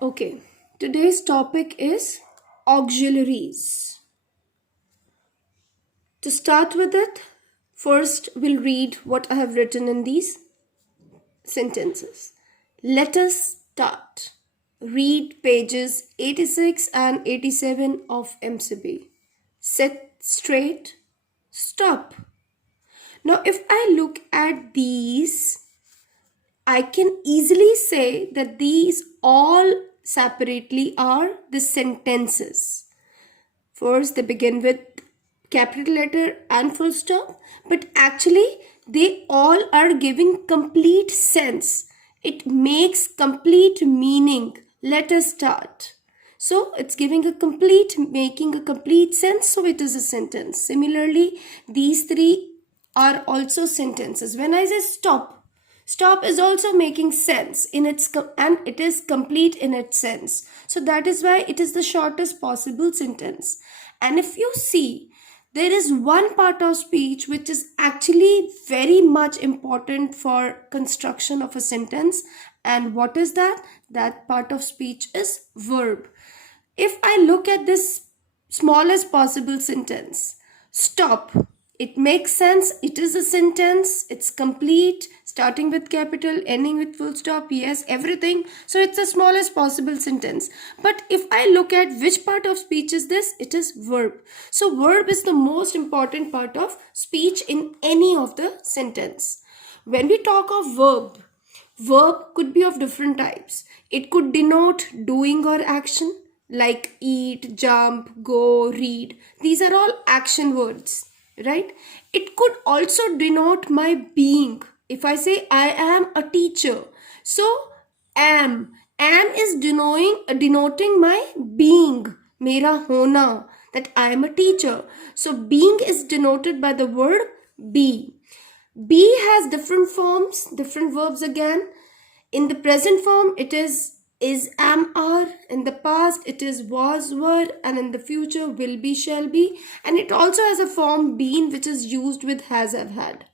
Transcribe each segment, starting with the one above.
Okay, today's topic is auxiliaries. To start with it, first we'll read what I have written in these sentences. Let us start. Read pages 86 and 87 of MCB. Set straight. Stop. Now, if I look at these, I can easily say that these all separately are the sentences. First, they begin with capital letter and full stop, but actually, they all are giving complete sense. It makes complete meaning. Let us start. So, it's giving a complete, making a complete sense, so it is a sentence. Similarly, these three are also sentences. When I say stop, stop is also making sense in its and it is complete in its sense. So that is why it is the shortest possible sentence. And if you see, there is one part of speech which is actually very much important for construction of a sentence. And what is that? That part of speech is verb. If I look at this smallest possible sentence, stop, it makes sense. It is a sentence. It's complete, starting with capital, ending with full stop. Yes, everything. So it's the smallest possible sentence. But if I look at which part of speech is this, it is verb. So verb is the most important part of speech in any of the sentence. When we talk of verb could be of different types. It could denote doing or action, like eat, jump, go, read. These are all action words, right? It could also denote my being. If I say I am a teacher, so am is denoting my being, mera hona, that I am a teacher. So being is denoted by the word be. Be has different forms, different verbs again. In the present form, it is, am, are. In the past, it is, was, were. And in the future, will be, shall be. And it also has a form, been, which is used with has, have, had.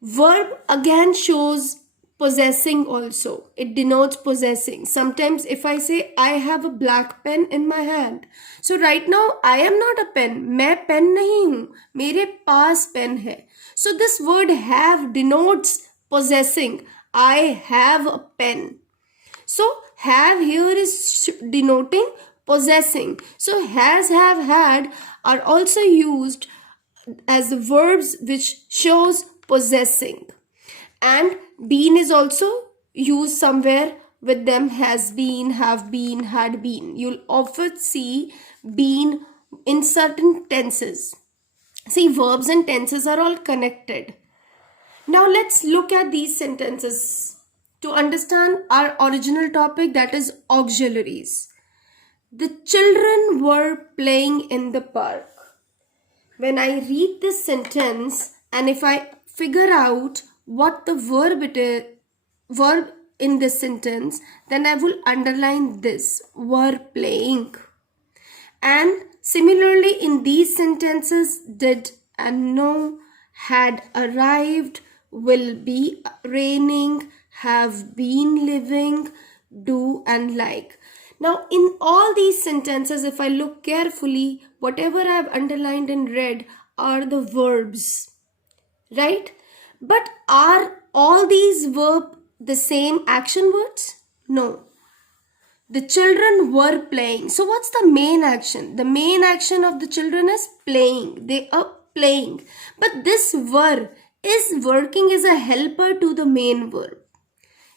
Verb again shows possessing also. It denotes possessing. Sometimes if I say, I have a black pen in my hand. So right now, I am not a pen. मैं pen नहीं हूँ. मेरे पास pen है. So this word have denotes possessing. I have a pen. So have here is denoting possessing. So has, have, had are also used as the verbs which shows possessing. And been is also used somewhere with them, has been, have been, had been. You'll often see been in certain tenses. See, verbs and tenses are all connected. Now let's look at these sentences to understand our original topic, that is auxiliaries. The children were playing in the park. When I read this sentence and if I figure out what the verb in this sentence, then I will underline this, were playing. And similarly in these sentences, did and no, had arrived, will be raining, have been living, do and like. Now in all these sentences, if I look carefully, whatever I have underlined in red are the verbs, right? But are all these verbs the same action words? No. The children were playing. So what's the main action? The main action of the children is playing. They are playing. But this were is working as a helper to the main verb.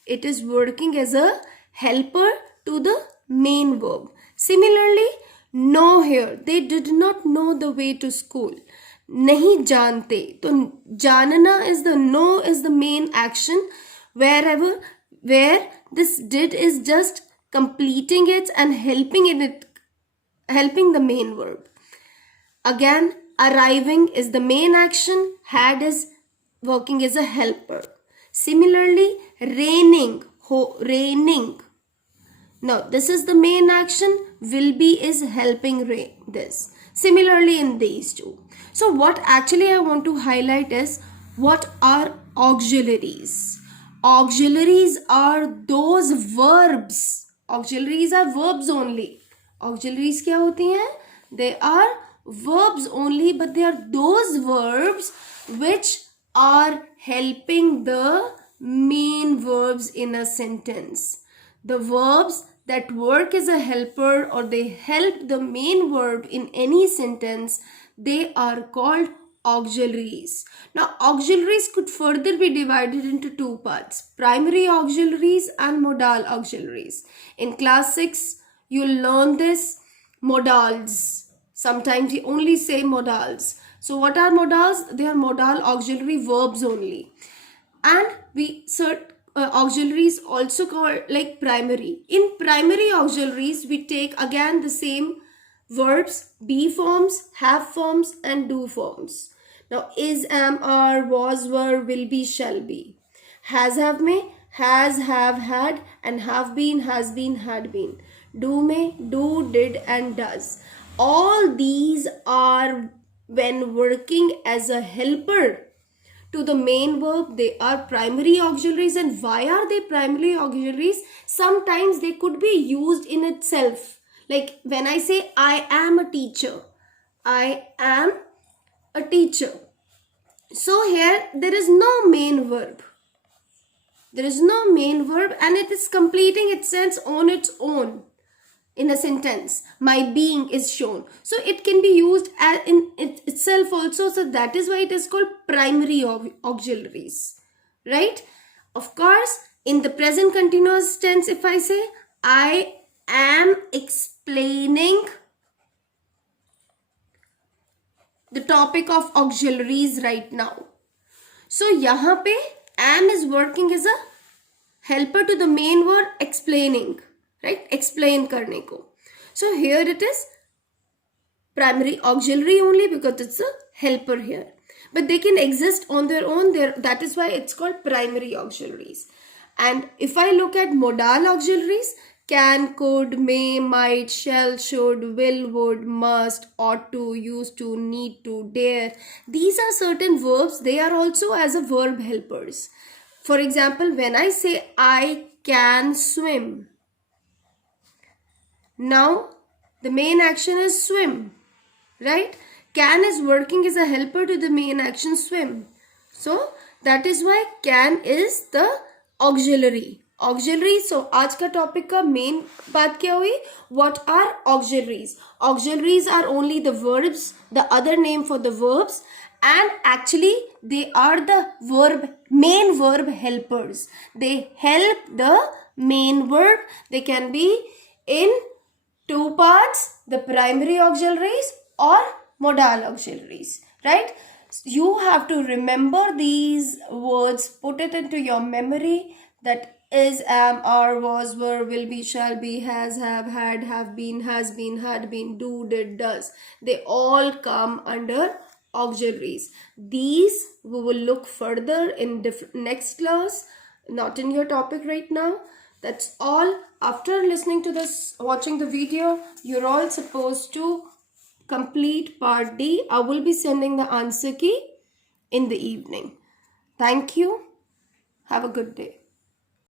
It is working as a helper to the main verb. Similarly, know here. They did not know the way to school. नहीं जानते. तो जानना is the know is the main action. Where this did is just completing it and helping the main verb. Again, arriving is the main action. Had is working as a helper. Similarly, raining, raining. Now, this is the main action. Will be is helping this. Similarly, in these two. So, what actually I want to highlight is what are auxiliaries. Auxiliaries are those verbs Auxiliaries are verbs only. Auxiliaries क्या होती हैं? They are verbs only, but they are those verbs which are helping the main verbs in a sentence. The verbs that work as a helper or they help the main verb in any sentence, they are called auxiliaries. Now, auxiliaries could further be divided into two parts: primary auxiliaries and modal auxiliaries. In class 6, you'll learn this modals. Sometimes we only say modals. So what are modals? They are modal auxiliary verbs only. And we cert auxiliaries also called like primary. In primary auxiliaries, we take again the same verbs: be forms, have forms, and do forms. Now, is, am, are, was, were, will be, shall be. Has, have में has, have, had, and have been, has been, had been. Do में do, did, and does. All these are when working as a helper to the main verb, they are primary auxiliaries. And why are they primary auxiliaries? Sometimes they could be used in itself. Like when I say I am a teacher, I am a teacher. So here there is no main verb. There is no main verb and it is completing its sense on its own. In a sentence, my being is shown. So it can be used as in itself also. So that is why it is called primary auxiliaries. Right? Of course, in the present continuous tense, if I say, I am explaining the topic of auxiliaries right now. So यहाँ पे am is working as a helper to the main word explaining. Right? Explain करने को. So here it is primary auxiliary only because it's a helper here. But they can exist on their own. That is why it's called primary auxiliaries. And if I look at modal auxiliaries, can, could, may, might, shall, should, will, would, must, ought to, used to, need to, dare. These are certain verbs. They are also as a verb helpers. For example, when I say I can swim, now the main action is swim, right? Can is working as a helper to the main action swim. So that is why can is the auxiliary. Auxiliary. So आज का topic का main बात क्या हुई? What are auxiliaries? Auxiliaries are only the verbs, the other name for the verbs, and actually they are the main verb helpers. They help the main verb. They can be in two parts, the primary auxiliaries or modal auxiliaries, right? You have to remember these words, put it into your memory, that is, am, are, was, were, will be, shall be, has, have been, has been, had been, do, did, does. They all come under auxiliaries. These we will look further in next class, not in your topic right now. That's all. After listening to this, watching the video, you're all supposed to complete part D. I will be sending the answer key in the evening. Thank you. Have a good day.